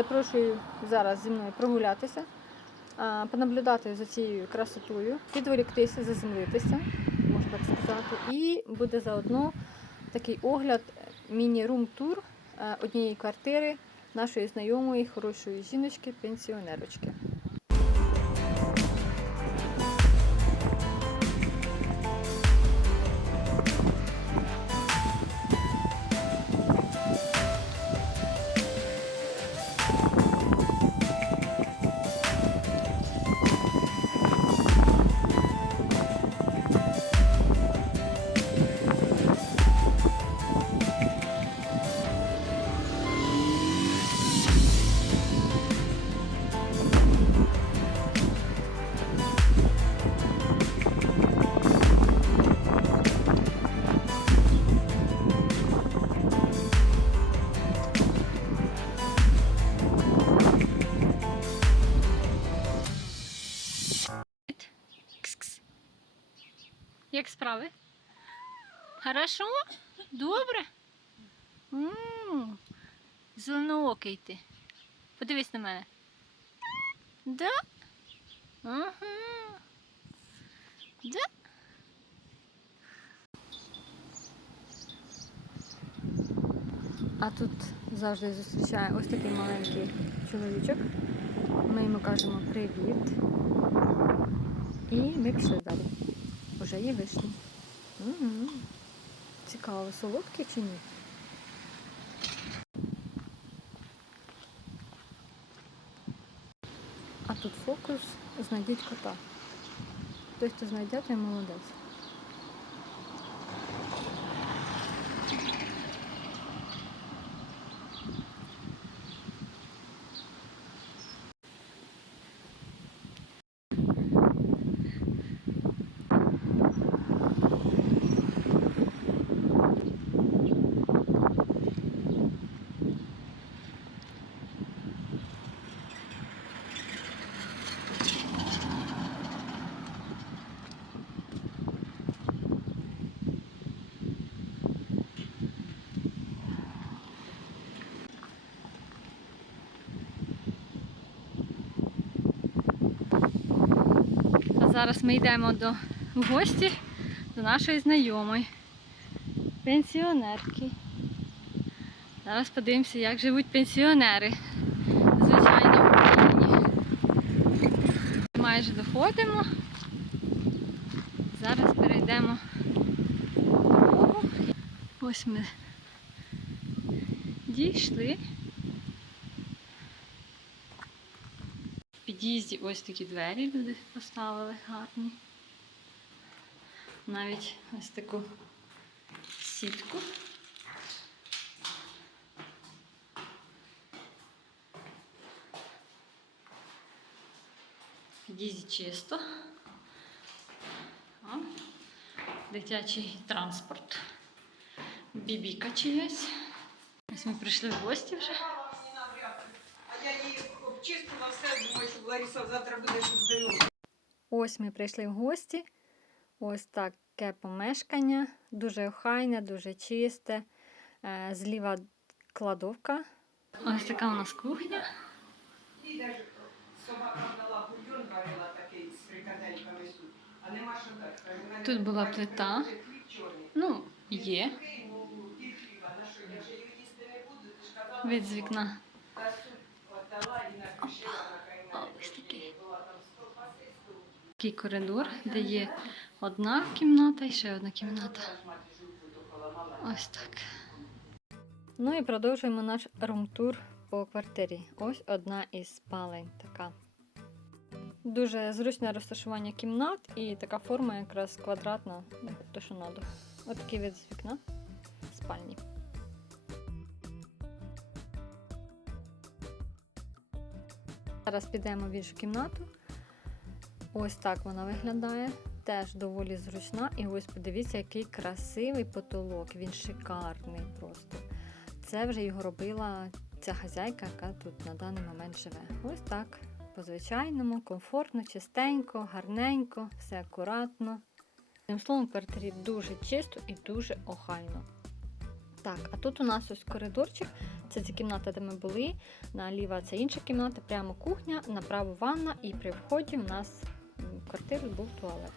Запрошую зараз зі мною прогулятися, понаблюдати за цією красотою, підволіктися, заземлитися, можна так сказати. І буде заодно такий огляд, міні-рум-тур однієї квартири нашої знайомої, хорошої жіночки, пенсіонерочки. Як справи? Хорошо? Добре? Зеленоокий ти. Подивись на мене. Да? Ага. Да? А тут завжди зустрічає ось такий маленький чоловічок. Ми йому кажемо привіт. І ми пішли далі. Уже є вишні. Угу. Цікаво, солодкі чи ні? А тут фокус знайдіть кота. Той, хто знайде, той молодець. Зараз ми йдемо до в гості до нашої знайомої, пенсіонерки. Зараз подивимося, як живуть пенсіонери. Звичайно, в Україні. Майже доходимо. Зараз перейдемо дорогу. Ось ми дійшли. Під'їзді ось такі двері люди поставили гарні. Навіть ось таку сітку. Під'їзді чисто. О, дитячий транспорт. Бібіка чиясь. Ось ми прийшли в гості вже. А я її обчистила все, думаю, що Лариса завтра буде, щоб. Ось ми прийшли в гості. Ось таке помешкання. Дуже охайне, дуже чисте. Е, Зліва кладовка. Ось така у нас кухня. І даже собака дала бульйон, варила такий з фрикадельками суп. А нема що дати. Каже, «У мене Тут була плита. хліб чорний». Ну, є. Такий, ну, пів хліба, на що? Я вже її їсти не буду, ти ж казала. Вид з вікна. Та суп віддала і накришила на каймені. Ось такий. Була там сто паси, сто. Такий коридор, де є одна кімната і ще одна кімната. Ось так. Ну і продовжуємо наш рум-тур по квартирі. Ось одна із спалень така. Дуже зручне розташування кімнат і така форма якраз квадратна, то що надо. Ось такий вид з вікна спальні. Зараз підемо в іншу кімнату. Ось так вона виглядає. Теж доволі зручна. І ось подивіться, який красивий потолок. Він шикарний просто. Це вже його робила ця хазяйка, яка тут на даний момент живе. Ось так. По-звичайному, комфортно, чистенько, гарненько, все акуратно. Тим словом, в квартирі дуже чисто і дуже охайно. Так, а тут у нас ось коридорчик. Це ця кімната, де ми були. Наліва це інша кімната, прямо кухня, направо ванна, і при вході у нас в квартирі був туалет.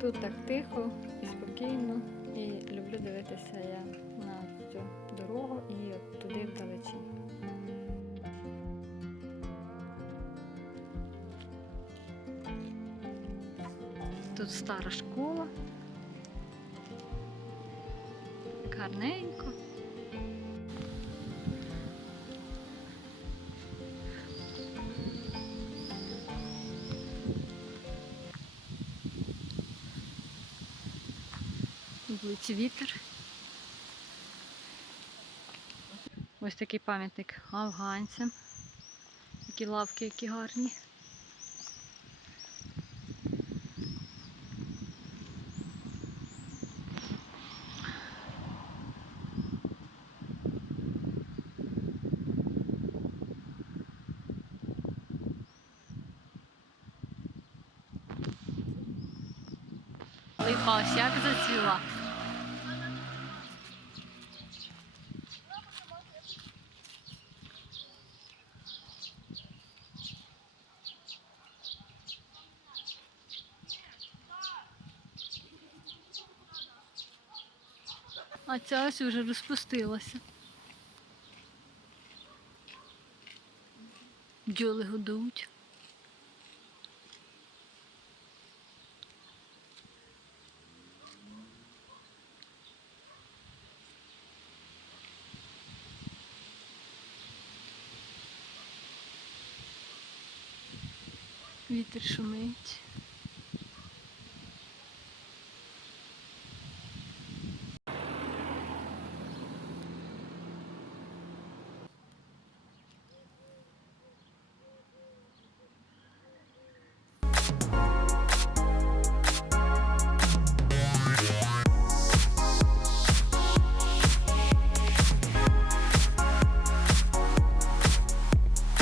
Тут так тихо і спокійно, і люблю дивитися я на цю дорогу і туди вдалечі. Тут стара школа. Гарненько. Вулиці вітер. Ось такий пам'ятник афганцям. Такі лавки, які гарні. Липа як зацвіла. А ця ось вже розпустилася. Бджоли годують. Вітер шумить.